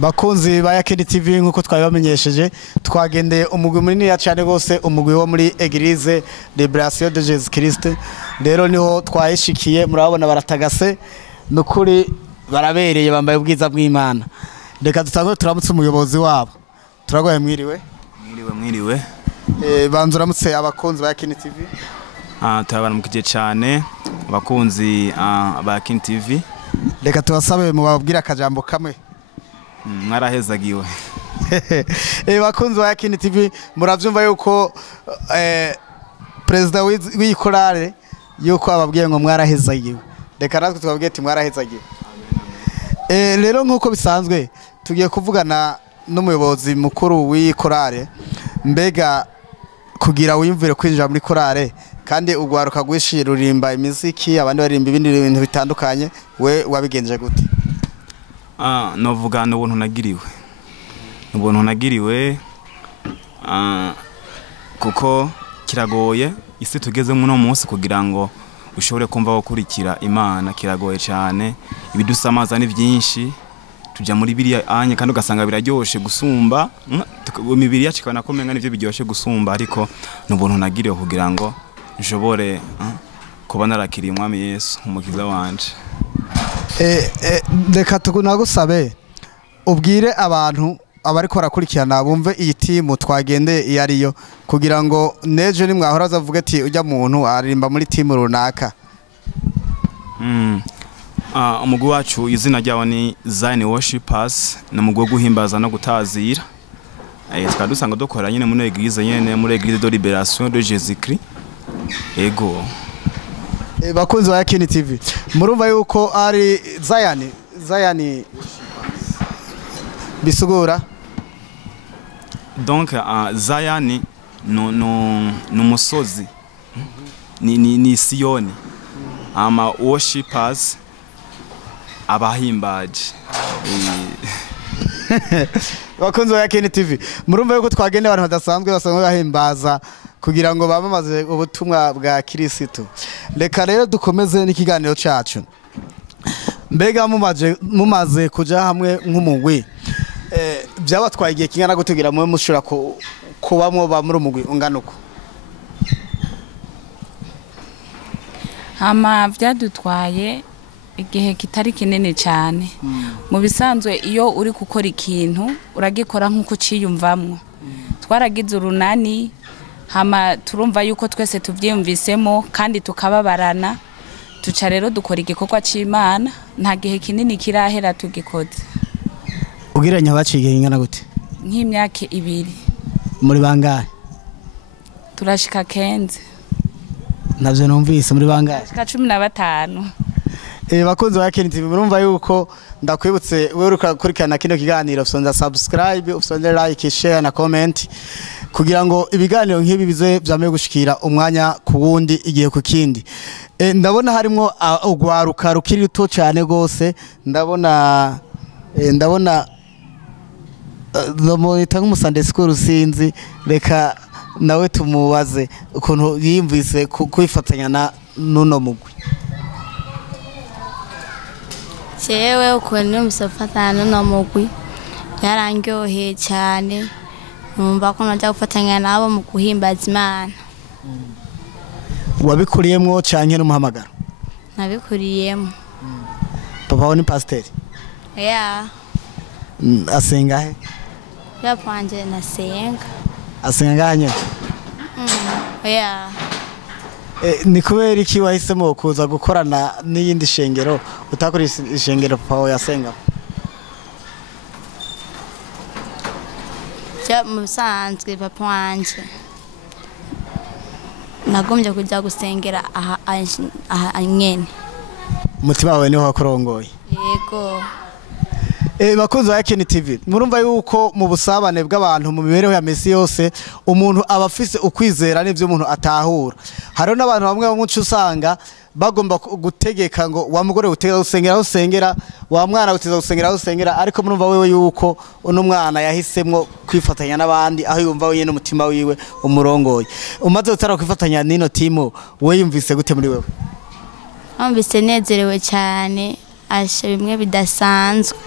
Bakunzi ba Yakini TV nkuko twabamenyesheje twagendeye umugwi munini ya cyane gose umugwi wo muri Église Libération de Jésus Christ rero niho twayishikiye murabona baratagase nukuri barabereye bambaye ubwiza bw'Imana reka dutangwe turamutse umuyobozi wabo turagoye mwiriwe banzuramutse abakunzi ba Yakini TV turabaramukije cyane abakunzi ba Yakini TV reka tubasabe mu babwira akajambo kamwe mwarahezagiwe bakunzi ba Yakini TV muravyumva yuko president w'ikorale yuko ababwiye ngo mwarahezagiwe reka natwe tubabwiye ati mwarahezagiwe rero nkuko bisanzwe tugiye kuvugana n'umuyobozi mukuru w'ikorale mbega kugira wiyumvire kwinjira muri korale kandi ugwaruka gwishira urimba imiziki abandi barimba ibindi bintu bitandukanye we wabigenje gute novuga n'ubuntu nagiriwe kuko kiragoye isi tugezemo no munsi kugira ngo ushobore kumva gukurikira Imana kiragoye cyane ibidusamaza ni byinshi tujya muri biriya anye kandi ugasanga biraryoshe gusumba imibiri yacu ikabona ko menga nivyo biryoshe gusumba ariko n'ubuntu nagiriwe kugira ngo nshobore kuba narakiriye umwami Yesu umukiza wanje reka tugusabe ubwire abantu abariko barakurikirana bumve iyi timu twagendeye iyo ariyo kugira ngo nejo ni mwahora azavuga ati ujya muntu arimba muri timu runaka umugwi wacu izina ryawo ni Zion worshippers na mugwi guhimbaza no gutazira tukaba dusanga dukora nyine muri Église muri Église de Libération de Jésus Christ ego bakunzi ba Yakini TV murumva yuko ari Zion bisugura donc Zion n'umusozi ni Sioni ama worshippers abahimbaje bakunzi ba Yakini TV murumva yuko twagende abantu badasanzwe basanzwe bahimbaza kugira ngo bamamaze ubutumwa bwa Kristo reka rero dukomeze n'ikiganiro cyacu mbega mumaze kuja hamwe nk'umugwi byabatwaye igihe kingana gutugira mu mushura kubamwo ba muri umugwi unganuko vyadutwaye igihe kitari kinini cyane mu bisanzwe iyo uri gukora ikintu uragikora nk'uko ciyumvamwo twaragize urunani turumva yuko twese tuvyiyumvisemo kandi tukababarana tuca rero dukora igikorwa c'Imana nta gihe kinini kirahera tugikoze ugiranya baciye ingana gute nk'imyaka 2 muri bangahe turashika 15 navyo numvise muri bangahe shika 15 bakunzi ba Yakini TV murumva yuko ndakwibutse wewe ukurikirana kino kiganiro ufite subscribe ufite like share na comment kugira ngo ibiganiro nk'ibi bize byameye gushikira umwanya ku wundi igihe ku kindi ndabona harimo ugwaruka rukiri ruto cyane gose ndabona nomita nk'umusande school sinzi reka nawe tumubaze ukuntu yimvise kwifatanya na nuno mugwi Jewe ukuntu musafatana nuno mugwi yarangyoheye cyane numva ko najya gufatanya nabo mu guhimbaza Imana wabikuriyemo canke n'umuhamagaro nabikuriyemo papa woni pasteur asenga he yapanje nasenga asenga nyine ni kubera iki wahisemo kuza gukorana n'iyindi shengero utakora ishengero papa yasenga mu bisanzwe papa wanje nagombye kujya gusengera aha nyene umutima wawe niho wakorongoye yego bakunzi ba Yakini TV murumva yuko mu busabane bw'abantu mu mibereho ya mesi yose umuntu abafise ukwizera n'ivyo umuntu atahura hariho n'abantu bamwe bamwe usanga bagomba gutegeka ngo wa mugore utega usengera wa mwana uteza usengera ariko murumva wewe yuko uno mwana yahisemwo kwifatanya n'abandi aho yumva wewe n'umutima wiwe umurongoye umaze utara kwifatanya n'ino timu we yumvise gute muri wewe nezerewe cyane asha bimwe bidasanzwe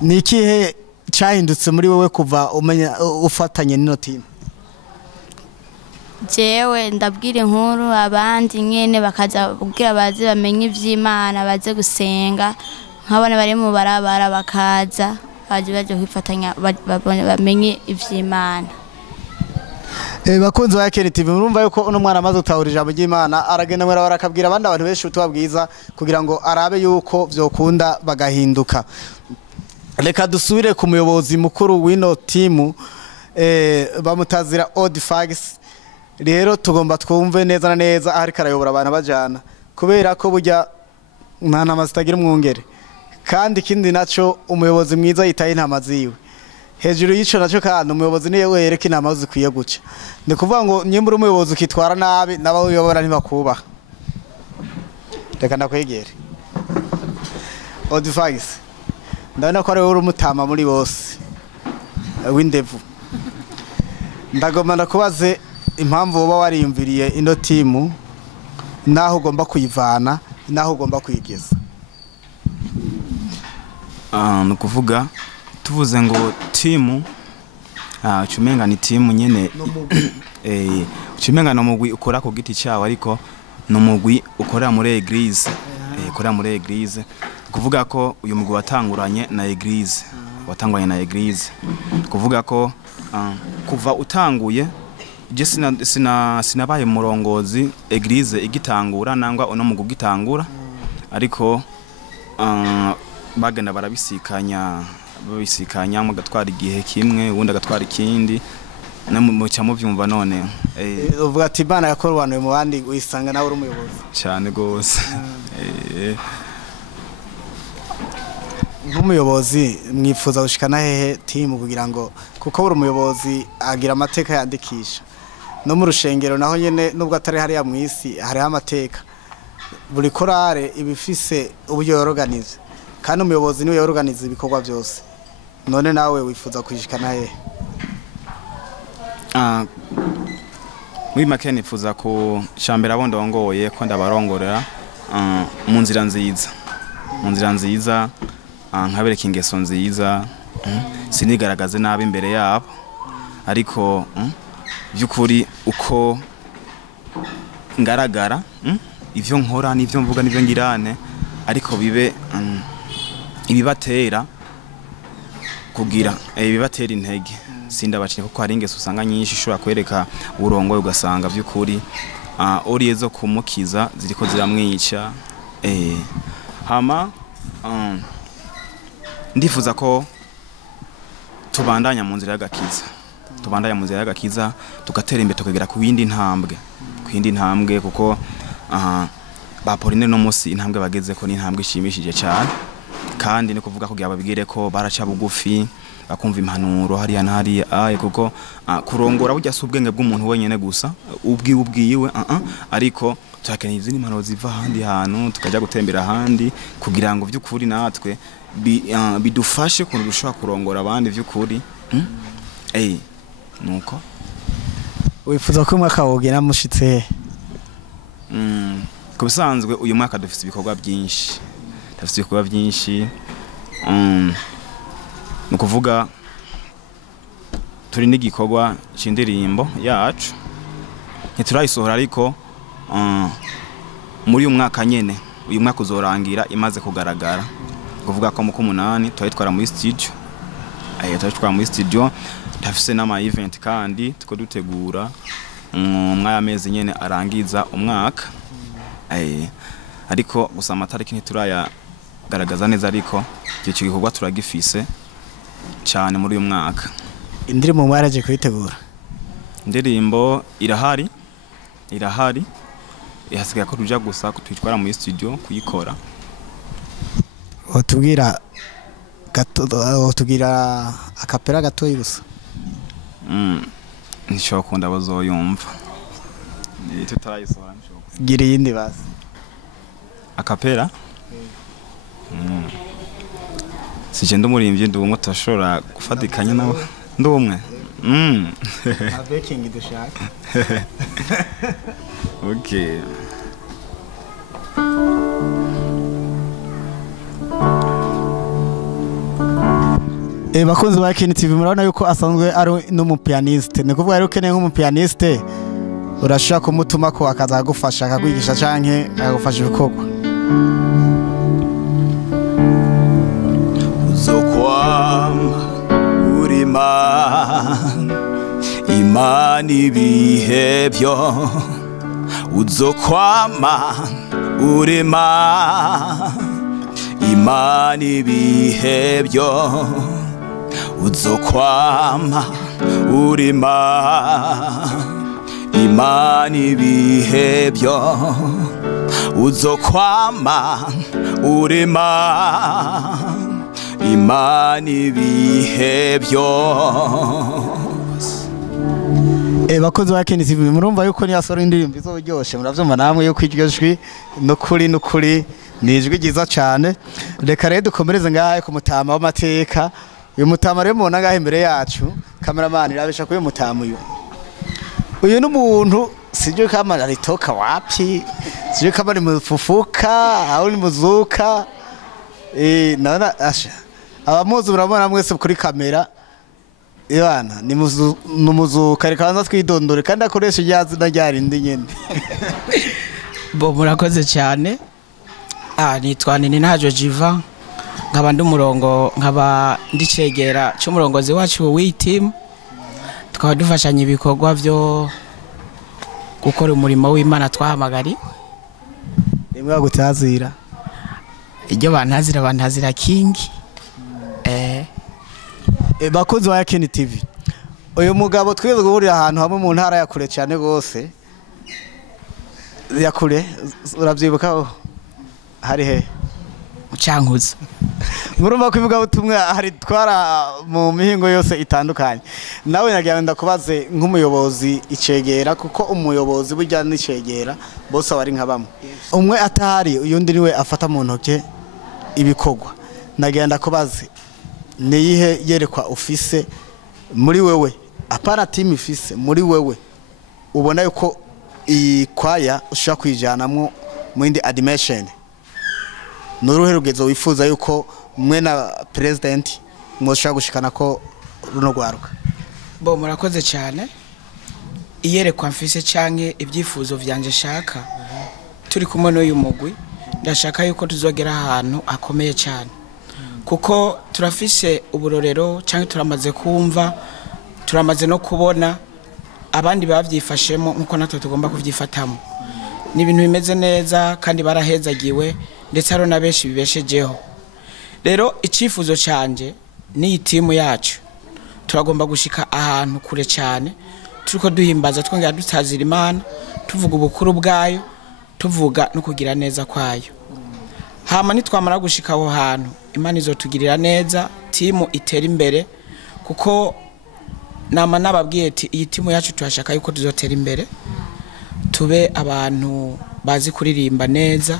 ni ikihe cyahindutse muri wewe kuva umenya ufatanye n'ino team? jewe ndabwira inkuru abandi nyene bakaza kugira bazi bamenye ivy'Imana baze gusenga nk'abana bari mu barabara bakaza baje kwifatanya bamenye ivy'Imana. Bakunzi ba Yakini TV murumva yuko uno mwana amaze gutahura ijambo ry'Imana aragenda mwera barakabwira abandi abantu benshi ubutumwa bwiza kugira ngo arabe yuko vyokunda bagahinduka. Reka dusubire ku muyobozi mukuru w'ino team bamutazira Odfax. Rero tugomba twumve neza na neza ari karayobora abantu bajana kubera ko burya nta mazitagira umwungere kandi kindi naco umuyobozi mwiza yitaye intama ziwe hejuru y'ico naco kandi umuyobozi niye wereka inama zikwiye guca ni kuvuga ngo nyembura umuyobozi ukitwara nabi naba uyobora ntibakubaha. Reka ndakwegere Odfax ndabona ko ari wowe umutama muri bose w'indevu ndagomba ndakubaze impamvu woba wariyumviriye ino team naho ugomba kuyivana naho ugomba kuyigeza. Nukuvuga tuvuze ngo team ucumenga ni team nyene ucumenga no mugwi ukora ku giti cyawe ariko no mugwi ukora muri eglise ukora muri eglise kuvuga ko uyu mugwi watanguranye na eglise kuvuga ko kuva utanguye je sinabaye murongozi eglise igitangura nangwa ono mugwi gitangura ariko bagenda barabisikanya mugatwara igihe kimwe ubundi agatwara ikindi namuca muvyumva none uvuga ati Imana yakorwanuye mu bandi wisanga nawe uri umuyobozi cyane gose. Nk'umuyobozi mwifuza gushikana hehe team kugira ngo kuko buri umuyobozi agira amateka yandikisha no mu rushengero naho nyene nubwo atari hari ya mwisi hari amateka buri korale ibifise uburyo yorganize kandi umuyobozi niwe yorganize ibikorwa byose none nawe wifuza kujishikana hehe? Muri make nifuza ko shambera bondo wongoye ko ndabarongorera mu nzira nziza nkabereka ingeso nziza sinigaragaze nabi imbere yabo ariko byukuri uko ngaragara ivyo nkora n'ivyo mvuga n'ivyo ngirane ariko bibe ibibatera kugira ibibatera intege sindabaciye kuko hari ingeso usanga nyinshi ushobora kwereka urongo ugasanga byukuri oriye zo kumukiza ziriko ziramwica hama ndifuza ko tubandanya mu nzira y'agakiza tugatera imbere tukagera ku yindi ntambwe kuko ba Pauline no musi intambwe bageze ko ni intambwe ishimishije cyane kandi ni kuvuga kugira babigire ko baraca bugufi bakumva impanuro hariya na hariya kuko kurongora burya si ubwenge bw'umuntu wenyene gusa ubwiwe ariko turakeneye izindi impanuro ziva ahandi hantu tukajya gutembera ahandi kugira ngo vy'ukuri natwe bidufashe kuntu dushobora kurongora abandi vy'ukuri nuko wifuza ko umwaka wogera mushitse kubisanzwe uyu mwaka dufite ibikorwa byinshi nukuvuga turi n'igikorwa c'indirimbo yacu ntiturayisohora ariko muri uyu mwaka nyene uyu mwaka uzorangira imaze kugaragara kuvuga ko mu kumunani twayitwara muri studio dafise n'ama event kandi tuko dutegura mwaya mezi nyene arangiza umwaka ariko gusa amatariki ntituraya neza ariko icyo gikorwa turagifise cyane muri uyu mwaka. Indirimbo mwaraje kuyitegura? Indirimbo irahari ihasigaye ko tuja gusa kutwitwara muri studio kuyikora. Otubwira akapera gatoyi gusa? Nisho kunda bazoyumva tutarayisohora nisho gira yindi basi akapera sije ndumurimvye ndumwe tashora gufatikanya nawe ndumwe baking dushaka okay bakunzi ba Yakini TV murabona yuko asanzwe ari n'umupianiste ni kuvuga rero ukeneye nk'umupianiste urashaka kumutuma ko akazagufasha akagwigisha canke akagufasha ibikorwa uzokwama urima imana ibihe byo uzokwama urima imana ibihe byo uzokwama urima imana ibihe byo uzokwama urima imana ibihe byose. Bakozi ba Yakini TV murumva yuko ni asoro indirimbo izoryoshe muravyumva namwe yuko iryo jwi nukuri ni ijwi ryiza cyane. Reka rero dukomereze ngahe ku mutama w'amateka. Uyu mutama rero mubona ngahe imbere yacu cameraman irabisha ko uyu mutama uyu n'umuntu sije kama alitoka wapi sije kama ni mfufuka au ni muzuka naona asha abamuzi murabona mwese kuri kamera Ibana ni muzuka reka twidondore kandi akoresha ryazina ryarindi nyene bo murakoze cyane nitwa Ninajo Jiva nkaba ndumurongo nkaba ndicegera cy'umurongozi wacu w'iteam tukaba dufashanya ibikorwa byo gukora umurimo w'Imana twahamagari rimwe gutazira iryo bantazira king bakunzi ba Yakini TV uyu mugabo twigeze guhurira ahantu hamwe mu ntara ya kure cyane gose ya kure uravyibuka hari he Mucankuzo murumva ko imugabo tumwe hari twara mu mihingo yose itandukanye nawe nagira ndakubaze nk'umuyobozi icegera kuko umuyobozi burya n'icegera bose bari nka bamwe umwe atari uyundi niwe afata mu ntoke ibikorwa nagira ndakubaze niyihe yerekwa ufise muri wewe apana team ifise muri wewe ubona yuko ikwaya ushaka kwijanamwo mu indi animation nuruhe rugezo wifuza yuko mwe na president mwoshaka gushikana ko runo gwaruka bo murakoze cyane iyerekwa mfise canke ibyifuzo vyanje shaka turi kumwe n'uyu mugwi ndashaka yuko tuzogera ahantu akomeye cyane kuko turafise uburorero canke turamaze kumva turamaze no kubona abandi bavyifashemo nkuko natwe tugomba kuvyifatamo ni ibintu bimeze neza kandi barahezagiwe ndetse haro na benshi bibeshejeho rero icifuzo canje ni team yacu turagomba gushika ahantu kure cyane turiko duhimbaza twongera dutazira Imana tuvuga ubukuru bwayo tuvuga no kugira neza kwayo hama nitwamara gushika aho hantu Imana izotugirira neza team itera imbere kuko nama nababwiye ati iyi team yacu turashaka yuko tuzotera imbere tube abantu bazi kuririmba neza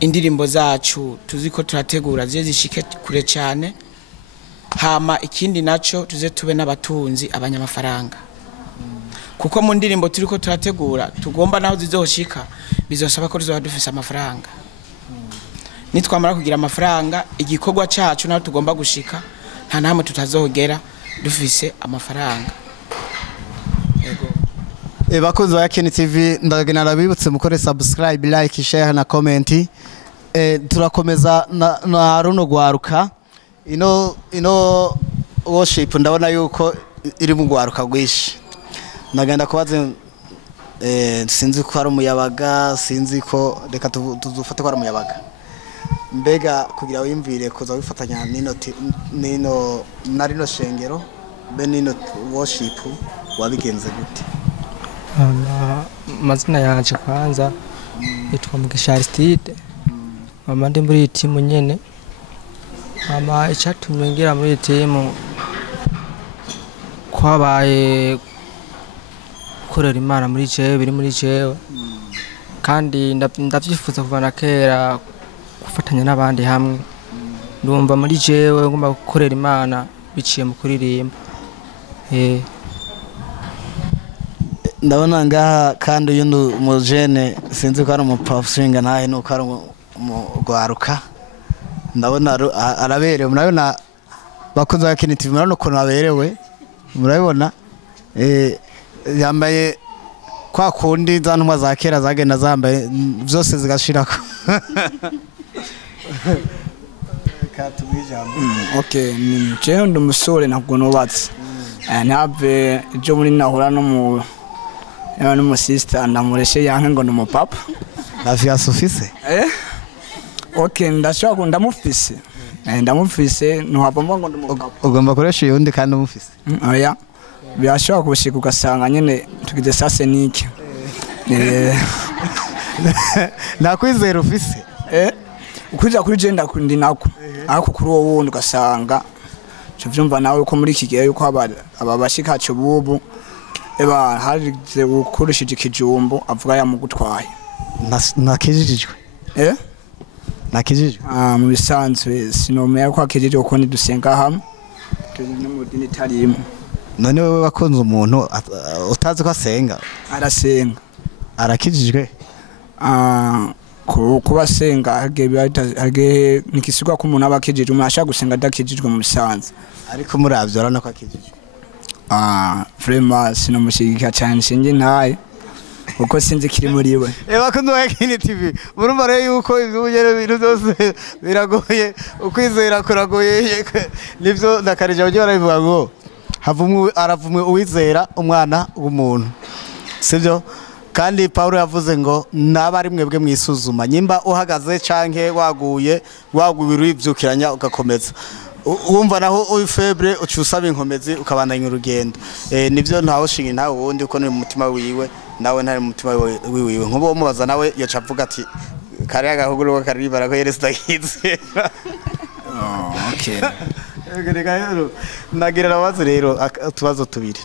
indirimbo zacu tuziko turategura ziye zishike kure cyane hama ikindi naco tuze tube n'abatunzi abanyamafaranga kuko mu ndirimbo turiko turategura tugomba naho zizoshika bizosaba ko tuzoba dufise amafaranga nitwamara kugira amafaranga igikorwa cyacu naho tugomba gushika nta namwe tutazogera dufise amafaranga bakunzi ba Yakini TV ndagena nabibutse mukore subscribe like share na comment turakomeza na runo gwaruka ino worship ndabona yuko iri mu gwaruka gwishi nagenda kubaze sinzi ko ari umuyabaga sinzi ko reka tuzufate ko ari umuyabaga mbega kugira wimvire kuza wifatanya nino narino shengero be nino worship wabigenze gute mazina yanje kwanza yitwa Microfone mama ndi muri team nyene mama icatumye ngira muri team kwabaye korera Imana muri jewe biri muri jewe kandi ndavyifuza kuva na kera gufatanya n'abandi hamwe ndumva muri jewe ngomba gukorera Imana biciye mu kuririmba ndabona ngaha kandi uyu mujene sinzi ko ari umupafushinga nahe nuko ari umugwaruka ndabona araberewe murabona bakunze ba Yakini TV murabona ukuntu aberewe murabibona yambaye kwa kundi za ntumwa za kera zagenda zambaye byose zigashirako Okay, je ndo musore ntabwo nubatse ntabwe ejo muri nahura no sister ndamureshe yanke ngo numu papa la fiance office okay ndashaka ndamufise ntuhavamo ngo numu papa ugomba kuresha yundi kandi umufise oya byashobora kubushika ugasanga nyene tugize sase niki nakwizera ufise ukwiza kuri je ndakundi nako ariko kuri wowe wundi ugasanga cyo vyumva nawe ko muri iki gihe yuko aba bashikacu bubu eba harize ukurishije ikijumbo avuga yamugutwaye nakijijwe nakijijwe mu bisanzwe sinomera ko akijijwe ko ni dusenga hamwe no mu dini tarimo none wewe bakunze umuntu utazi ko asenga arasenga arakijijwe kuba senga hage nikisigwa ko umuntu abakijijwe umuntu ashaka gusenga adakijijwe mu bisanzwe ariko muravyo arana ko akijijwe vraiment sinomushigika cyane singe ntaye uko sinzi kiri muri we bakunze ba Yakini TV murumva rero yuko ivy'ubugere bintu byose biragoye ukwizera kuragoye nivyo ndakarije abajye barabivuga ngo aravumwe uwizera umwana w'umuntu sivyo kandi Paulo yavuze ngo naba ari mwebwe mwisuzuma nyimba uhagaze canke waguye urivyukiranya ugakomeza wumva naho uri febre ucusaba inkomezi ukabandanya urugendo nivyo ntaho shinga ntaho wundi uko ni mu mutima wiwe nawe ntari mu mutima wiwe nkubo mubaza nawe yaca avuga ati kare agahuguru karibara ko yeresi takize okay nagira abazo rero tubazo tubiri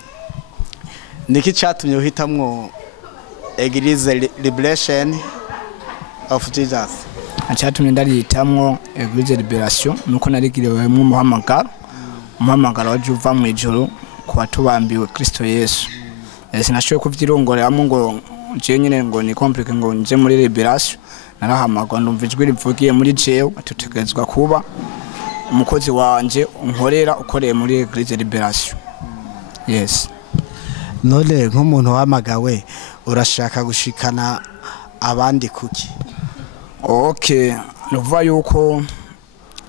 niki cyatumye uhitamwo Eglise Liberation of Jesus cyatumye ndarihitamwo Eglise Liberation nuko narigiriwe mu muhamagaro waje uva mu ijoro ku batubambiwe Kristo Yesu sinashoboye kuvyirongoreramo ngo je nyene ngo ni complique ngo nje muri Liberation narahamagwa ndumva ijwi rivugiye muri jewe atutegerezwa kuba umukozi wanje unkorera ukoreye muri Eglise Liberation. Yes. None nk'umuntu wamagawe urashaka gushikana abandi kuki? Okay, nuvuga yuko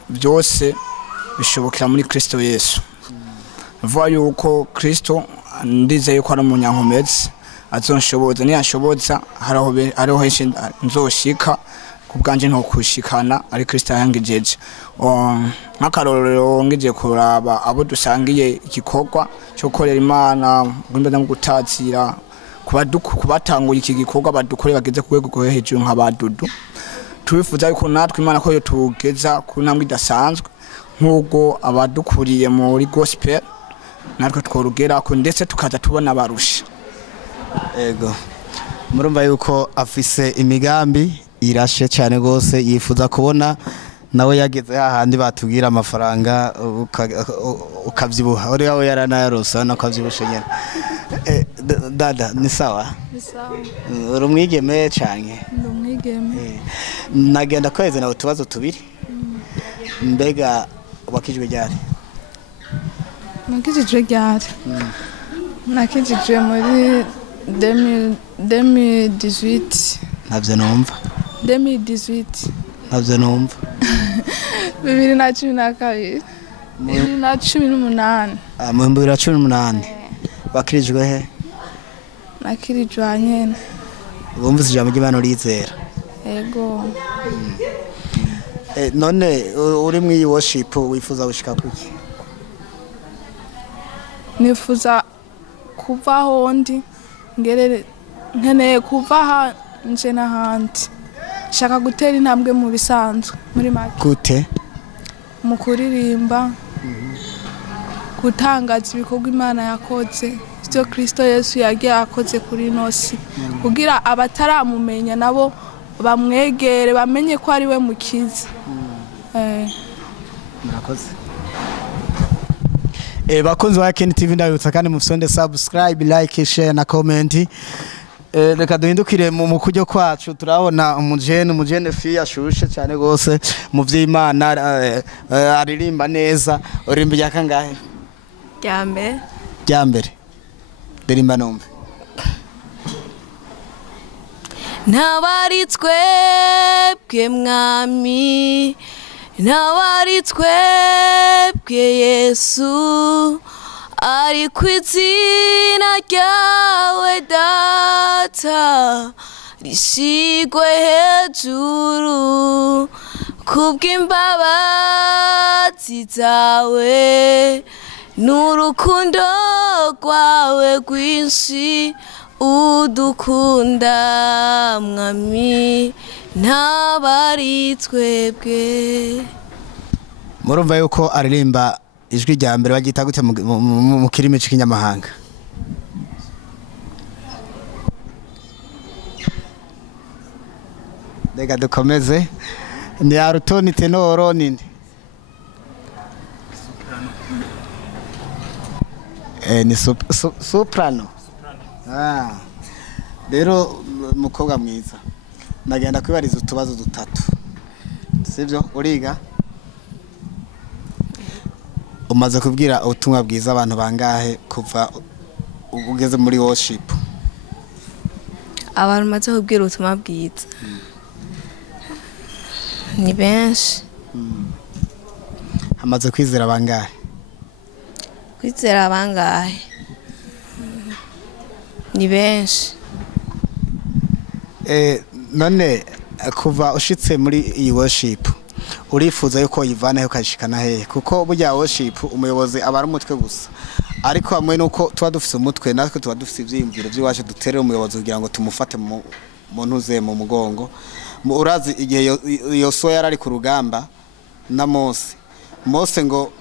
byose bishobokera muri Kristo Yesu. Nuvuga yuko Kristo ndize yuko ari umunyankomezi azonshoboza niyashoboza hariho henshi nzoshika kubwanje nto kushikana ari Kristo yangijeje nk'akarorero ngije kuraba abo dusangiye igikorwa cyo korera Imana ngimba mu gutazira kubatanguye iki gikorwa badukore bageze ku rwego hejuru nk'abadudu tubifuza yuko natwe Imana ko yo tugeza ku ntambwe idasanzwe nk'ubwo abadukuriye muri gospel natwe tworugera ko ndetse tukaza tubona barusha. Ego murumva yuko afise imigambi irashe cyane gose yifuza kubona nawe yageze hahandi batubwira amafaranga ukavyibuha uri yawe yaranayarosa nakavyibushe nyene. Dada ni sawa? Ni sawa. Uri umwigeme canke? Ndi umwigeme. Nagenda kweze nawe tubazo tubiri. Mbega wakijwe ryari? Nakijwe ryari? Nakijwe muri 2018. Navyo numva. 2018. Navyo numva. 2012. 2018. Mu 2018. Wakirijwe he? Nakirijwe nyene. Wumvise ijambo ry'Imana urizera? Ego. None uri mu worship wifuza gushika kuki? Nifuza kuva hondi ngerere nkeneye kuva nje n'ahandi shaka gutera intambwe mu bisanzwe muri make gute mu kuririmba gutangaza ibikorwa Imana yakoze byo Kristo Yesu yagiye akoze kuri nosi kugira abataramumenya nabo bamwegere bamenye ko ari we mukiza. Murakoze. Bakunzi wa Yakini TV ndabutsa kandi mufisonde subscribe, like, share na comment. reka duhindukire mu kuryo kwacu turabona umujene fi ashushe cyane gose mu vy'Imana aririmba neza urimba rya kangahe rya mbere ndirimba numve ntabari twebwe mwami ntabari twebwe Yesu ari kw'izina ryawe data rishigwe hejuru kubw'imbabazi zawe n'urukundo rwawe rwinshi udukunda mwami ntabari twebwe. murumva yuko aririmba ijwi rya mbere bagita gute mu kirimi cy'ikinyamahanga? Reka dukomeze. Ni arutoni tenoro ninde? Ni soprano. Rero mukobwa mwiza nagenda kwibariza utubazo dutatu, sivyo? Uriga umaze kubwira ubutumwa bwiza abantu bangahe kuva ugeze muri worship? Abantu maze kubwira ubutumwa bwiza ni benshi. Hamaze kwizera bangahe? Kwizera bangahe? Ni benshi. None kuva ushitse muri iyi worship urifuza yuko yivanaho kashikana hehe? Kuko burya worship umuyobozi abara umutwe gusa, ariko hamwe nuko tuba dufise umutwe natwe tuba dufise ivyiyumviro by'iwacu duterera umuyobozi kugira ngo tumufate mu ntuze mu mugongo. Urazi igihe Yosuwa yarari ku rugamba na Mose ngo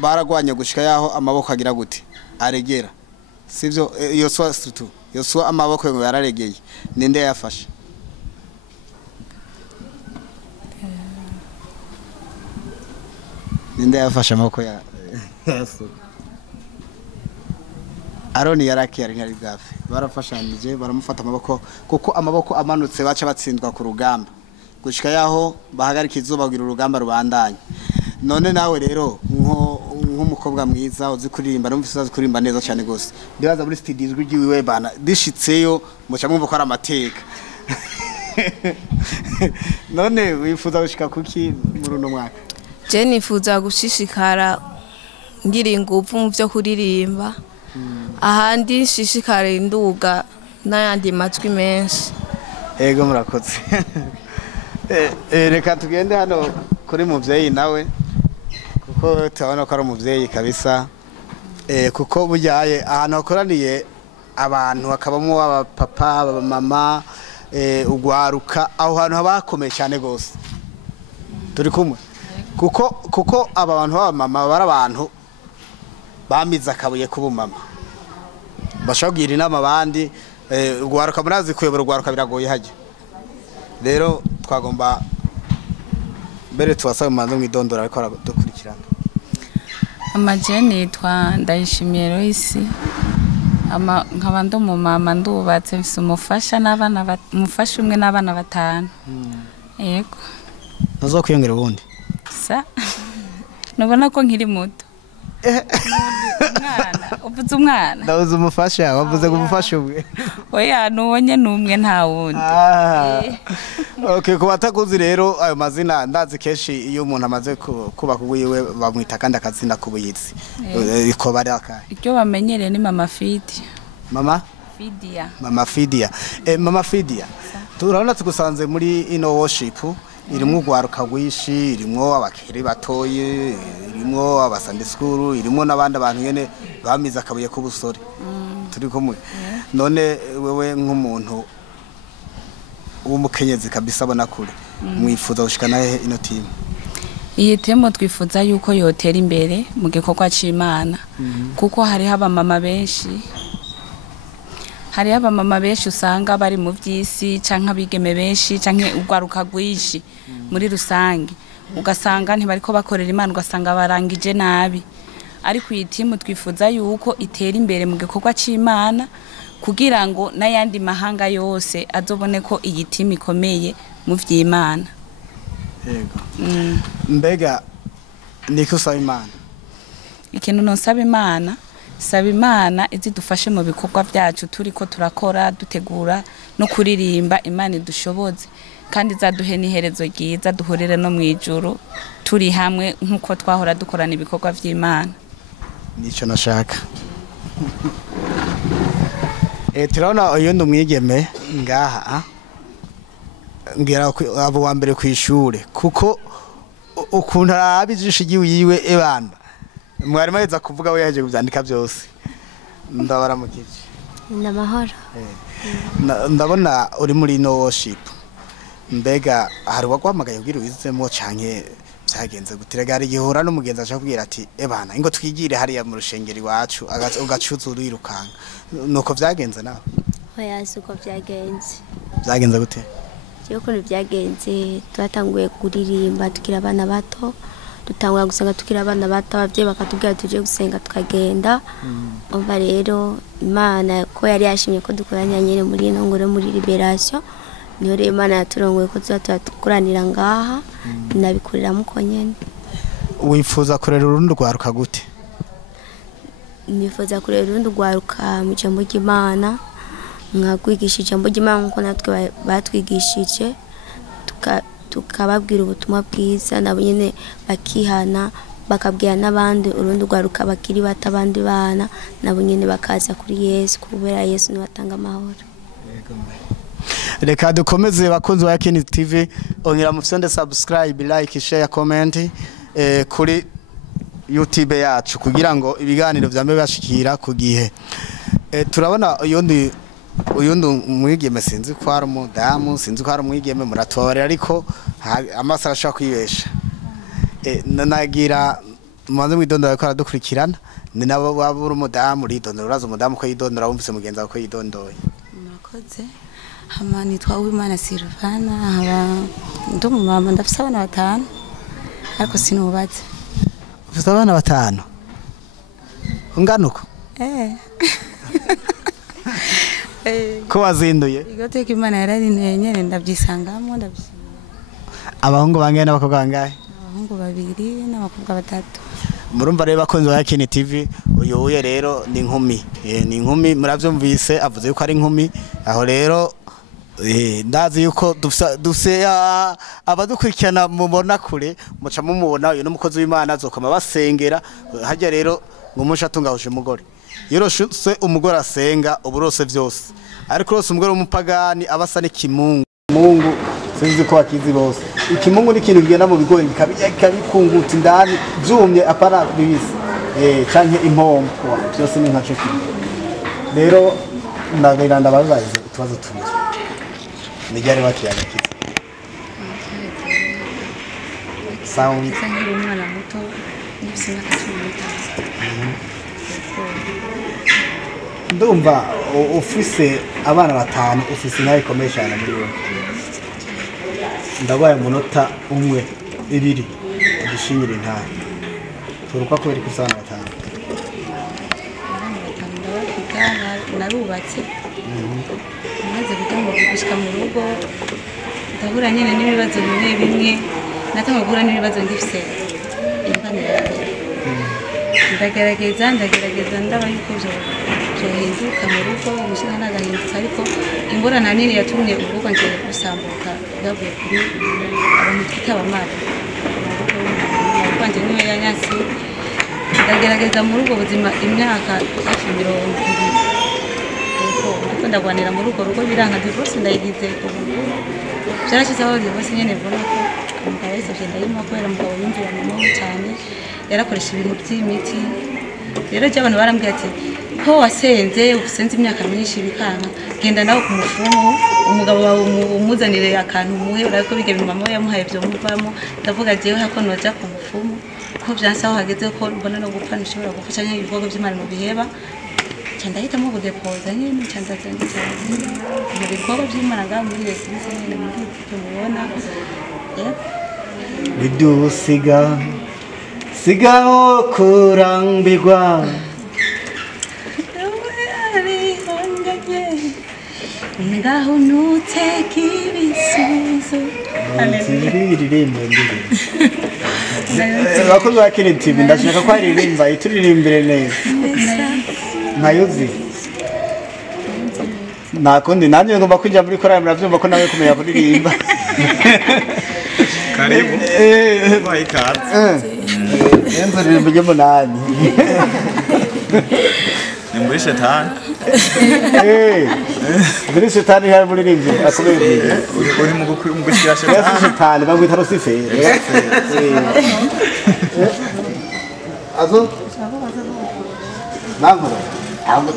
baragwanye gushika yaho amaboko agira gute aregera, sivyo? Yosuwa amaboko ngo yararegeye, ninde yafashe? Ninde yafashe amaboko ya Yosuwa? Aroni yarakiyari ntari bwafe, barafashanije baramufata amaboko, kuko amaboko amanutse baca batsindwa ku rugamba gushika yaho bahagarika izuba kugira urugamba rubandanye. None nawe rero nk'umukobwa mwiza uzi kuririmba, numvise uzi kuririmba neza cyane gose, ndibaza muri studio ijwi ryiwe bana dishitseyo muca mwumva ko ari amateka. None wifuza gushika kuki muri uno mwaka? Je nifuza gushishikara ngira ingufu mu byo kuririmba, ahandi shishikara induga n'ayandi matwi menshi. Ego murakoze. Reka tugende hano kuri muvyeyi nawe, kuko turabona ko ari umuvyeyi kabisa. Kuko buryaye ahantu hakoraniye abantu hakabamo abapapa abamama ugwaruka, aho hantu habakomeye cyane gose. Turi kumwe? Kuko aba bantu b'abamama bari abantu bamiza akabuye kubumama, bashagira inama abandi. Ugwaruka murazi kuyobora ugwaruka biragoye hajya. Rero twagomba mbere tuwasabe manzo mwidondora ariko aradukurikirana. Amajeni yitwa Ndayishimiye Reresi, nkaba ndo mu mama ndubatse, mfise umufasha n'abana umufasha umwe n'abana 5. Yego. Nazokwiyongera ubundi. Sa. Nubona ko nkiri muto. Umwana, uvuze umwana. Ndavuze umufasha, wavuze kumufasha ubwe. Oya nubonye numwe nta wundi. Okay, kubatakuzi rero ayo mazina ndazi keshi iyo umuntu amaze kubaka ubwiwe bamwita kandi akazina kubuyizi. Iko bari akaye. Icyo bamenyereye ni Mama Fidia. Mama? Fidia. Mama Fidia. Mama Fidia. Turabona tugusanze muri ino worship. Irimwo ugwaruka rwishi, irimwo abakiri batoye, irimwo abasande school, irimwo nabandi abantu nyene bamiza akabuye kubusore. Turi kumwe. None wewe nk'umuntu w'umukenyezi kabisa abona kure, mwifuza gushikana hehe ino team? Iyi team twifuza yuko yotera imbere mu gikorwa c'Imana, kuko hari abamama benshi. Hari abamama benshi usanga bari mu vy'isi canke abigeme benshi canke ugwaruka rwishi muri rusange, ugasanga ntibariko bakorera Imana, ugasanga barangije nabi. Ariko iyi team twifuza yuko itera imbere mu gikorwa c'Imana, kugira ngo n'ayandi mahanga yose azobone ko iyi timu ikomeye mu vy'Imana. Yego. Mbega niko usaba Imana? Ikintu nosaba Imana, saba Imana izidufashe mu bikorwa byacu turiko turakora, dutegura no kuririmba. Imana idushoboze kandi zaduhe n'iherezo ryiza, duhurire no mwijuru turi hamwe nkuko twahora dukorana ibikorwa vy'Imana. Nico nashaka. Turabona uyu ndumwigeme ngaha ngira abo wa mbere kwishure kuko ukuntu arabijisha yiwe ebana mwari maheza kuvuga we yaje kuvyandika byose. Ndabaramukije. Ndamahoro. Ndabona uri muri no worship. Mbega hari wagwamagaye ubwira wizemo canke byagenze gutirega ari gihura n'umugenzi aje kubwira ati ebana ingo twigire hariya mu rushengeri wacu ugacuza urwirukanga nuko byagenze nawe? Oya suko byagenze. Byagenze gute? Yuko byagenze twatanguye kuririmba tukira abana bato, dutangura gusenga tukira abana bato, abavyeyi bakatubwira tuje gusenga tukagenda. Umva rero Imana ko yari yashimye ko dukoranya nyene muri no ngore muri liberation, niyo rero Imana yaturongoye ko tuzakuranira ngaha nabikorera muko nyene. Wifuza kurera urundi rwaruka gute? Nifuza kurera urundi rwaruka mu jambo ry'Imana, nkagwigisha ijambo ry'Imana nkuko natwe batwigishije, tukababwira ubutumwa bwiza nabo nyene bakihana, bakabwira n'abandi urundi rwaruka bakiri bata abandi bana nabo nyene bakaza kuri Yesu, kubera Yesu ni watanga amahoro. Reka dukomeze bakunzi wa Yakini TV, ongera mufyonde subscribe, like, share, comment kuri YouTube yacu kugira ngo ibiganiro vyambe bashikira ku gihe. Turabona uyundi mwigeme sinzi ko ari umudamu, sinzi ko ari umwigeme, muratwabare ariko amaso arashaka kwibesha. Nagira mubanze mwidondora ko aradukurikirana, ni nabo wabura umudamu ridondora, uraza umudamu ko yidondora wumvise mugenza ko yidondoye. Murakoze. Hama Ntitwabimana Silvana, haba ndumu mama ndafise abana 5 ariko sinubatse. Ufise abana 5? Unganuko? Ko wazinduye? Igoteka Imana yarari nyene ndabyisangamo ndabyishimira. Abahungu bangahe n'abakobwa bangahe? Abahungu 2 n'abakobwa 3. Murumva rero bakunzi wa Yakini TV, uyu rero ni inkumi. Ni inkumi muravyumvise avuze yuko ari inkumi. Aho rero ndazi yuko dufise abadukurikirana mubona kure muca mumubona uyu n'umukozi w'Imana azokoma basengera. Hajya rero ngumusha atungahuje umugore. Yoroshe umugore asenga uburose byose. Ariko rose umugore w'umupagani abasa n'ikimungu. Mungu sinzi ko akizi bose. Ikimungu ni kintu bigenda mu bigori bikabikunguta indani byumye apara bibisi. Canke impompo byose ni nkaco kimwe. Rero ndagiranda bazaze tubazo tubiri. Nijyari bakiyaga kizi. Sound Sangira umwana muto n'ibisi n'akacumita. Ndumva ufise abana 5 ufise nayo ikomeye cyane muri wowe. Ndabaye umunota 1 2 udushinyira intare. Turuka ko biri kusana 5. Narubatse. Maze kutambo gushika mu rugo. Ndahura nyene n'ibibazo bimwe natanga guhura n'ibibazo ngifise impanira. Ndagerageza ndaba yuko byohinduka mu rugo gushika n'agahindutse, ariko ingorane nini yatumye urugo ngiye gusambuka ndavuye kuri abantu twita abamara. Kwanje niyo yanyasi. Ndagerageza mu rugo buzima imyaka hafi 20. Ndiko ndagwanira mu rugo biranka divorce ndayigize ubu. Byarashizeho divorce nyene mbona ko umugabo wese ndayimo kubera umugabo yinjira mu muho cyane, yarakoresha ibintu by'imiti. Rero cy'abantu barambwiye ati ko wasenze usenze imyaka myinshi bikanga, genda nawe ku mufumu umugabo wawe umuzanire akantu muhe, urako bige ibintu mama yamuhaye byo muvamo. Ndavuga jewe hako noja ku mufumu ko byansaho hageze ko mbona no gupfa nishobora gufasha nyine ibikorwa by'Imana mu biheba. Cyandahitamo kudepoza nyine cyandazanye cyane mu bikorwa by'Imana ngaho muri reresi nyine muri tubona. Sigaho kurambirwa ngaho nuteke ibisubizo abakozi ba Yakini TV ndashaka ko aririmba ituririmbire neza nkayuzi nakundi nanjye ngomba kujya muri korali muravyumva ko nawe kumenya kuririmba karibu bayikaze enzo ririmba ry'umunani ni muri shetani muri shetani hari muririmvyi akomeye uri mu gushyira shetani shetani bamwita Rusiferi azo nankora ahubwo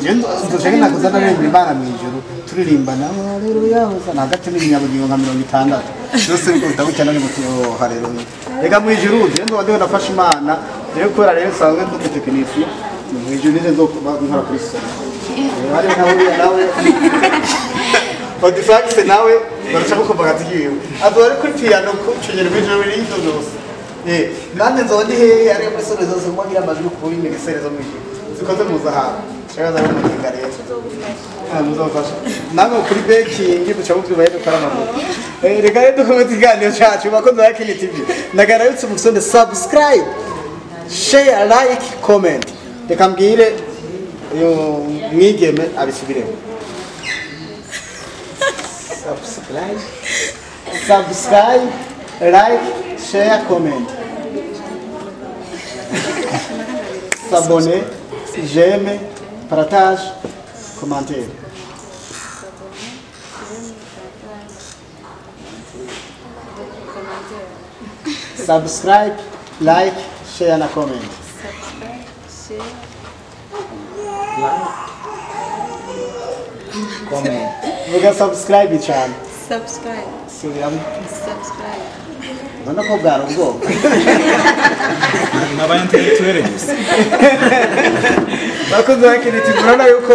ndushaka nakuzana rero Imana mu ijuru turirimbana haleluya hosana hagati n'ibinyabugiro nka 60 byose bikunda gucyana n'umutuyo haleluya rega mu ijuru ngendo wadiho nafasha Imana rero kora rero sanzwe ndi tekinisi mu ijuru nize nkora kuri se hari nawe Publicite nawe barashaka ko bagatigiwe azore kuri piano ko cyongera mu ijuru biri byose nande nzodi he ari muri Sonersation mwagira amajwi kuri ngeserezo mu ijuru zikoze mu zahabu cyangwa zari mu kigare muzofasha namwe kuri baking duca bubyubaye dukora amaguru reka rero dukomeze ikiganiro cyacu bakoze Yakini TV ndagara yutse musonde subscribe share like comment reka mbwire yo mwigeme abisubiremo subscribe like share comment s'abonner j'aime partage commentaire subscribe like share na comment comment vuga subscribe cyane subscribe subscribe Nona ko bwaro bwo n'abanyaintellectuel gusa bakoze Yakini TV urabona yuko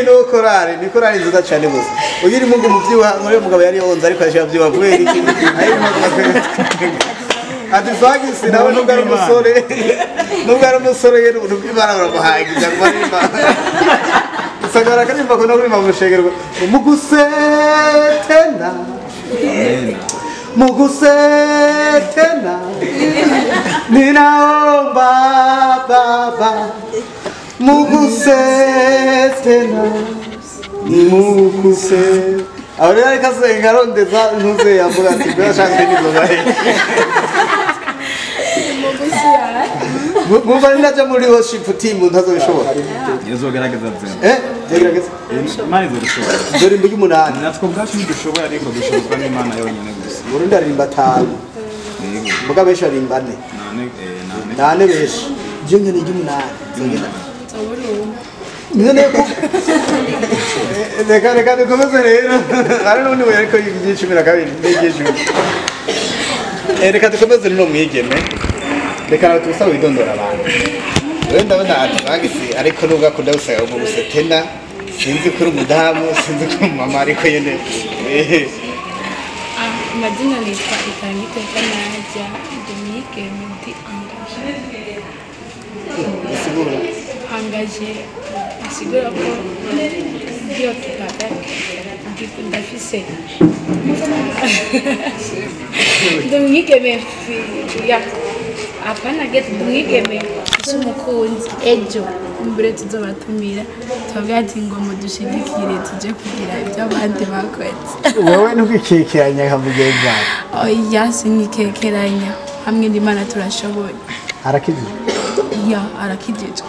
ino korari ni korari nziza cyane gusa uyiri mu muvyiwa nkore mugabo yari yonza ariko yashya vyiwa kubera iki ari mu adivagisi nawe nubwo ari umusore yero ubuntu bw'Imana buramuhagiza kubarima usagara kanimba ko nagurima mushegerwa mugusetena mugusetena ninaomba baba mugusetena muguse ahora ariko asenga arondeza ntuze yavuga ati birashaka nizo bahe mumva ninaja muri worship team ntazobishobora yezogerageza byo gerageza Imana izobishobora dore mbi y'umunani natwe ubwacu ntidushoboye ariko dushobozwa n'Imana yonyine gusa Burundi arimba 5 mbuga benshi arimba 4 nane benshi je ngene y'umunani Nene ko reka dukomeze rero ari n'undi we ariko yigishimira kabiri ndegeje reka dukomeze no mwigeme reka tusa widondora abantu wenda ndabona atagisi ariko nubwo akunda gusaba mu gusetena sinzi kuri umudamu sinzi kuri mama ariko yene Amazina nitwa Itangiteka Nadia Dominique Menti sigura angaje asigura ko ndio tukata ndafise Dominique Menti ya apana get Dominique Menti umukunzi ejo mbere tuzobatumira twabwati ngo mudushigikire tuje kugira ibyo abandi bakwetse wowe ntukikekeranya kamugenza oya sinikekeranya hamwe n'Imana turashoboye arakijije ya arakijije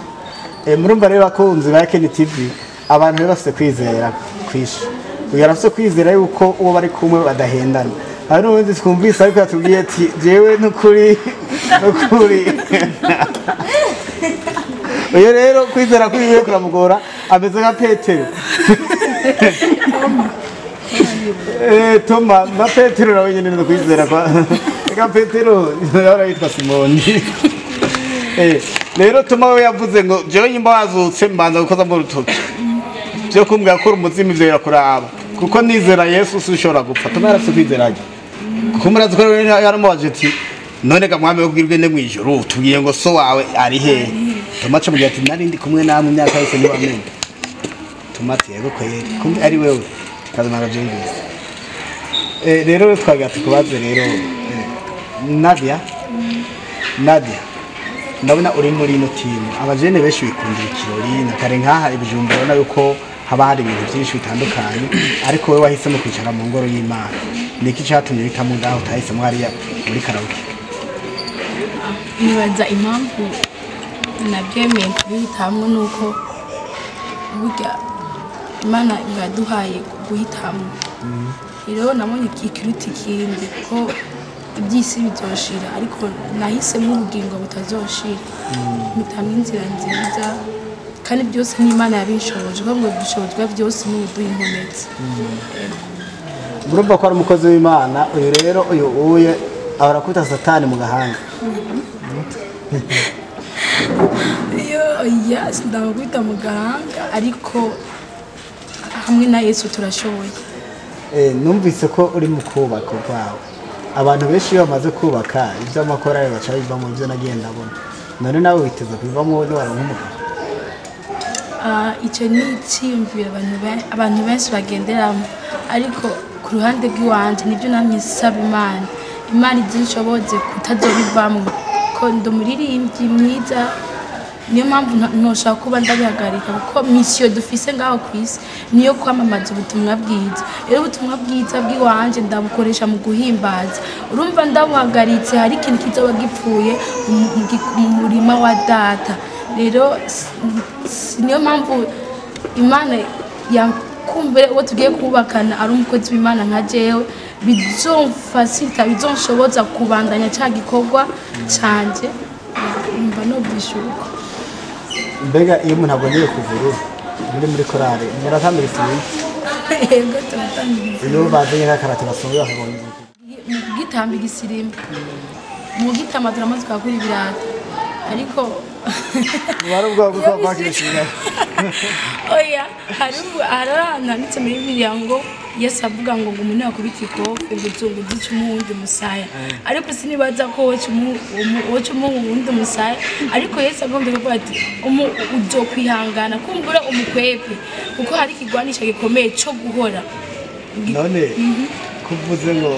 murumva rero bakunzi ba Yakini TV abantu rero bafite kwizera kwisha ugarafite kwizera yuko uwo bari kumwe badahendana hari n'ubundi twumvise ariko yatubwiye ati jewe n'ukuri uyu rero kwizera kwiwe kuramugora ameze nka Petero Toma na Petero nawe nyine no kwizera kwa nka Petero yara yitwa Simoni rero Toma we yavuze ngo jewe nyimba wazutse mbanza gukoza mu rutoki byo kumbwira ko umuzimu ivyo yakuraba kuko nizera Yesu ushobora gupfa Toma yarafite kwizeranye kuko murazi ko yaramubaje ati none ga mwami ubwirwe ne mwijuru tugiye ngo so wawe ari he Toma cyo ati nari ndi kumwe namwe imyaka yose ni bamenye Toma ati yego ko yeri kumbe ari wewe kazima gabyumvise rero twagira tukubaze rero Nadia ndabona uri muri ino timu abajene benshi bikundira ikirori na kare nkaha ibijumba urabona yuko haba hari ibintu byinshi bitandukanye ariko wowe wahisemo kwicara mu ngoro y'Imana niki cyatumye bitamo ngaho utahisemo hariya muri karaoke nibaza impamvu nabyemeye kubihitamwo nuko burya Imana iraduhaye guhitamwo rero nabonye ikiruta ikindi ko iby'isi bizoshira ariko nahisemo ubugingo butazoshira mpitamo inzira nziza kandi byose n'Imana yabishoboje ngo dushobozwa byose n'ubuduha inkomezi murumva ko ari umukozi w'Imana uyu rero uye ahora kwita satani mu gahanga yes ndakwita mu gahanga ariko hamwe na Yesu turashoboye numvise ko uri mu kubaka kwawe abantu benshi iyo bamaze kubaka iby'amakorari baca bivamo ibyo nagenda abona none nawe witeze kubivamo wowe wari nk'umugabo icyo ni icyiyumviro abantu benshi bagenderamo ariko ku ruhande rw'iwanje nibyo namye saba Imana izinshoboze kutazobivamo ko ndi umuririmbyi mwiza niyo mpamvu ntoshaka kuba ndabihagarika kuko misiyo dufise ngaho ku isi niyo kwamamaza ubutumwa bwiza rero ubutumwa bwiza bw'iwanje ndabukoresha mu guhimbaza urumva ndabuhagaritse hari ikintu kizoba gipfuye mu murima wa data rero niyo mpamvu Imana yakumbere uwo tugiye kubakana ari umukozi w'Imana nka jewe bizomfasita bizonshoboza kubandanya cya gikorwa canje umva no bishuka mbega iyo umuntu abonye kuvuru muri korari muratambira isiri yego turatambira iyo bazanye nk'akarate basomye bakabonye mu gitambira isirimba mu gitamadura amazi kakuri ibirata ariko wari ubwo kuko bakishije oya hari handitse muri Bibiliya ngo Yesu avuga ngo umuntu yakubita ikofe ngo zica umuwundi musaya ariko sinibaza ko woca umuwundi musaya ariko Yesu agomba kuvuga ati uzokwihangana kumbura umukwepe kuko hari ikigwanisha gikomeye cyo guhora none kuvuze ngo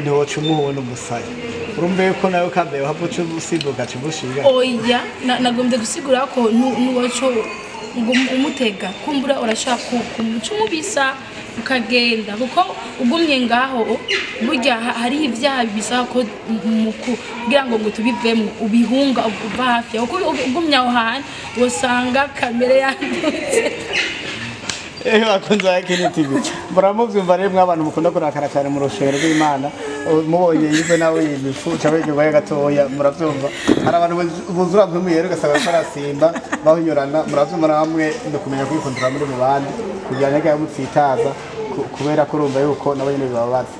ntiwoca umuwundi musaya urumve ko nawe kambaye wavuce usibuka cyubushiga oya nagombye gusigura ko nuwaco ngo umutega kumbura urashaka kumuca umubisa ukagenda kuko ugumye ngaho burya hari ibyaha bisaba ko kugira ngo tubivemo ubihunga uva hafi kuko ugumye aho hantu usanga kamera yandutse bakunze Yakini TV muramubyumva rero mw'abantu mukunda kurakara cyane mu rushengero rw'Imana mubonye yize nawe yifuca wegerwaye gatoya murabyumva hari abantu buzura bw'umuyero ugasanga barasimba bahunyurana murabyumva namwe ndo kumenya kwikundira muri mu bandi kugira ngo yamutsitaza kubera ko urumva yuko nabo nyine bibabaza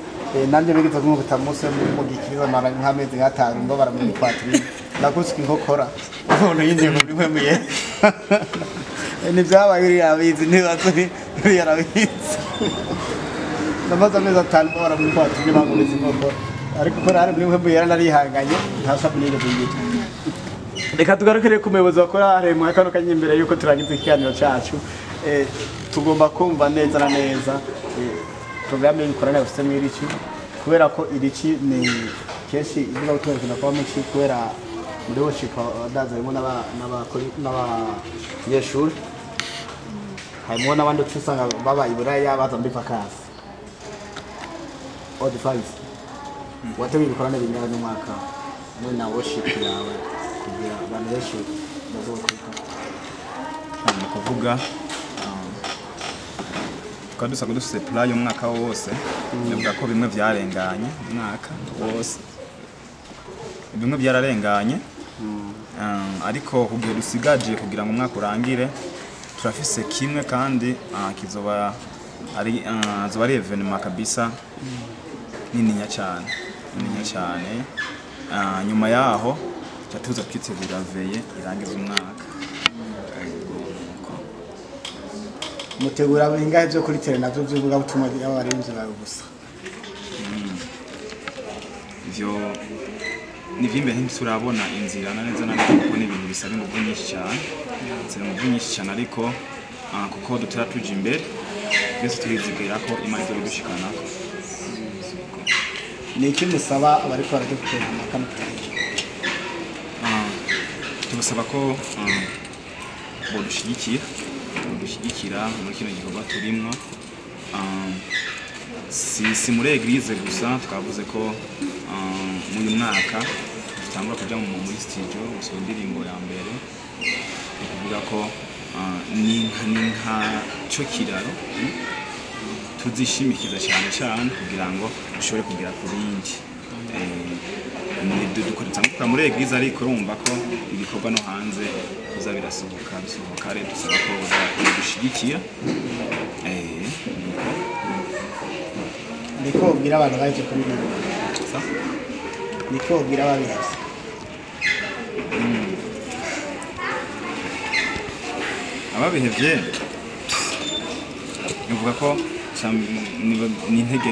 nanjye bigize nk'ubuta munsi mu gikiriza mara nk'amezi nk'atanu mbo baramuri kwatiri nagutswe inkokora none yinjiye muri mwemuye ni byabaye yabizi nibazo yarabizi namaze amezi atanu baramuri kwatiri bamubize inkokora ariko ko hari muri mwemuye yaranarihanganye ntasabye n'ibyo bingito reka tugarukire ku muyobozi wakora mu kano kanya imbere yuko turangiza ikiganiro cyacu tugomba kumva neza na neza programme y'ikorana yose mwirici kubera ko irici ni kenshi ivuga gutwereka kwa muci kubera muri worship adazarimo n'abanyeshuri harimo n'abandi usanga baba iburaya baza muri vacances all the fans watewe ibikorane bingana n'umwaka muri na worship yawe kugira abantu benshi bazokwita kuvuga kandi dusanga dufite plan y'umwaka wose bivuga ko bimwe byarenganye umwaka wose bimwe byararenganye ariko kugiye dusigaje kugira ngo umwaka urangire turafise kimwe kandi kizoba ari evenement kabisa nininya cyane nyuma yaho cyatuza kwitegura veye irangiza umwaka mutegura bingahe byo kuri tele navyo byuvuga butumwa y'abarimvyi bawe gusa ivyo nivimbe ntiturabona inzira na neza kuko n'ibintu bisaba ingufu nyinshi cyane ariko kuko dutera tuje imbere byose turizigera ko Imana izobidushikana. ni iki musaba abariko baradukurikirana kano kanya? Tubasaba ko bodushyigikira muri kino gikorwa turimo. Si muri eglise gusa, twavuze ko muri uyu mwaka dutangura kuja muri studio gusohora indirimbo ya mbere, kuvuga ko ni nka cyo kiraro tuzishimikiza cyane kugira ngo dushobore kugera ku bindi. Dukorera muri eglise ariko urumva ko ibikorwa no hanze kuza bisohoka rero dusaba ko dushigikira. Niko ubwira abantu baje kuririmba. Niko ubwira ababihevye. Ababihevye bivuga ko ni intege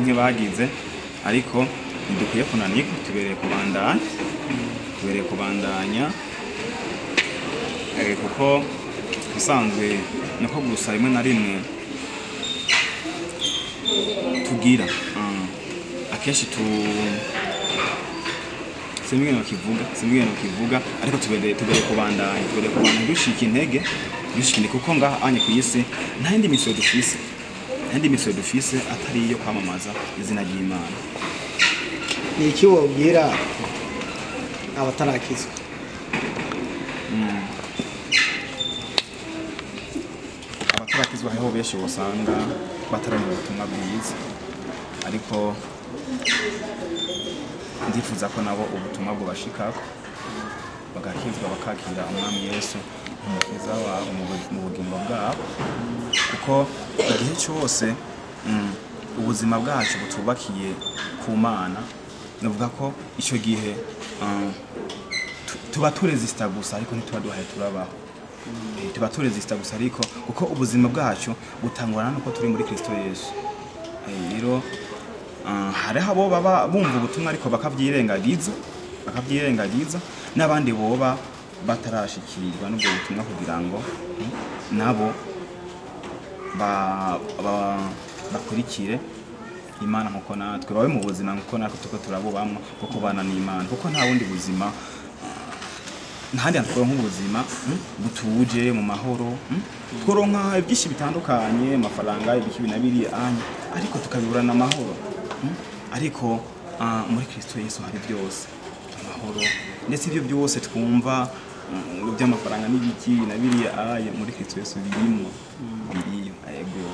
nke bagize ariko ntidukwiye kunanirwa, tubereye kubandanya kuko isanzwe nako gusa rimwe na rimwe tugira akenshi simbwira kivuga ariko tubereye kubandanya dushika intege kuko ngaha anye ku isi nta yindi misiyo dufise atari iyo kwamamaza izina ry'Imana. Ni iki wobwira abatarakizwa? Abatarakizwa hariho benshi usanga bataramenya ubutumwa bwiza, ariko ndifuza ko nabo ubutumwa bubashikako bagakizwa bakakira umwami Yesu umukiza wabo mu bugingo bwabo, kuko igihe cyose ubuzima bwacu butubakiye ku Mana, navuga ko icyo gihe tuba turesista gusa ariko ntituba duhaye turabaho. Tuba turesista gusa ariko kuko ubuzima bwacu butangurana nuko turi muri Kristo Yesu. Rero hariho abo baba bumva ubutumwa ariko bakabyirengagiza n'abandi boba batarashikirwa n'ubwo butumwa kugira ngo nabo bakurikire Imana nkuko natwe babe mu buzima nkuko natwe tuko turabubamo bwo kubana n'Imana, kuko nta wundi buzima ntahandi hantu tworonka ubuzima butuje mu mahoro, tworonka ibyinshi bitandukanye, amafaranga, ibiki binabiri ariko tukabiburana amahoro. Ariko muri Kristo Yesu hari byose, amahoro ndetse ibyo byose twumva by'amafaranga n'ibiki binabiri muri Kristo Yesu birimo. Yego.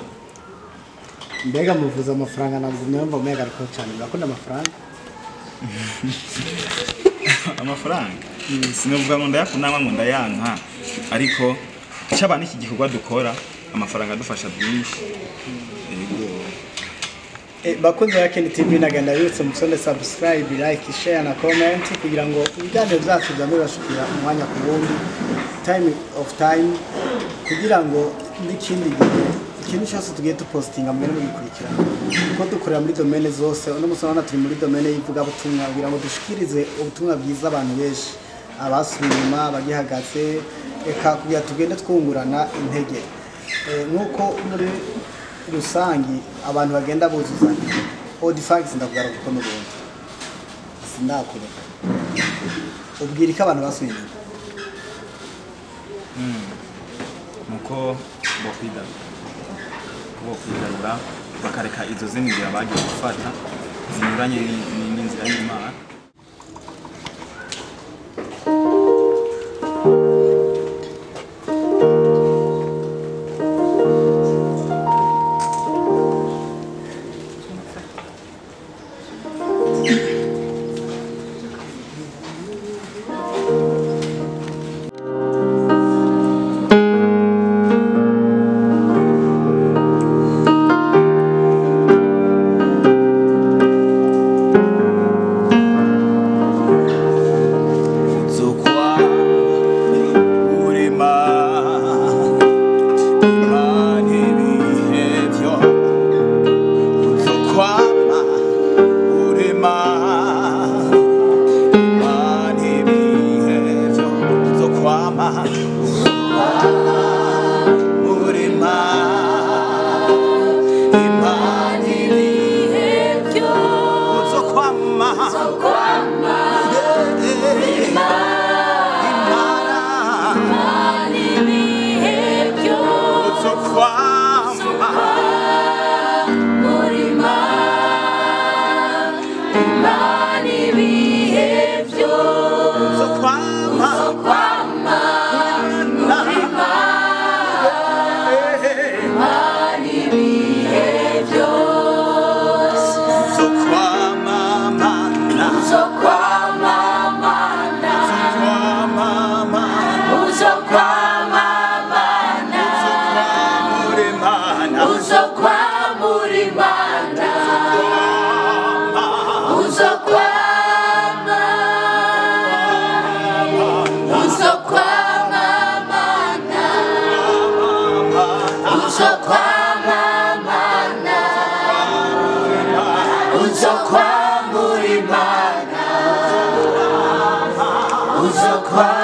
Mbega muvuza amafaranga nabwo mwumva mega ariko cyane bakunda amafaranga. Amafaranga sinavuga ngo ndayakunda ngo ndayanka, ariko cyabana iki gikorwa dukora amafaranga adufasha byinshi. Yego. Bakunze Yakini TV nagenda yutse musonde subscribe, like, share na comment kugira ngo ibiganiro byacu byamubashikira umwanya ku wundi, time kugira ngo n'ikindi gihe ikintu cyose tugiye dupostinga mbere no gukurikirana, kuko dukorera muri domaine zose. Uno musana turi muri domaine yivuga butumwa kugira ngo dushikirize ubutumwa bwiza abantu benshi, abasubiye inyuma bagihagaze, eka kugira tugende twungurana intege. Nuko muri rusangi abantu bagenda buzuzanya odifax ndakugaruka ko n'ubundi sindakure ubwira ko abantu basubiye nuko bokwigarura bakareka izo z'inzira bagiye gufata zinyuranye n'inzira y'Imana. uzokwambura imana uzokwambura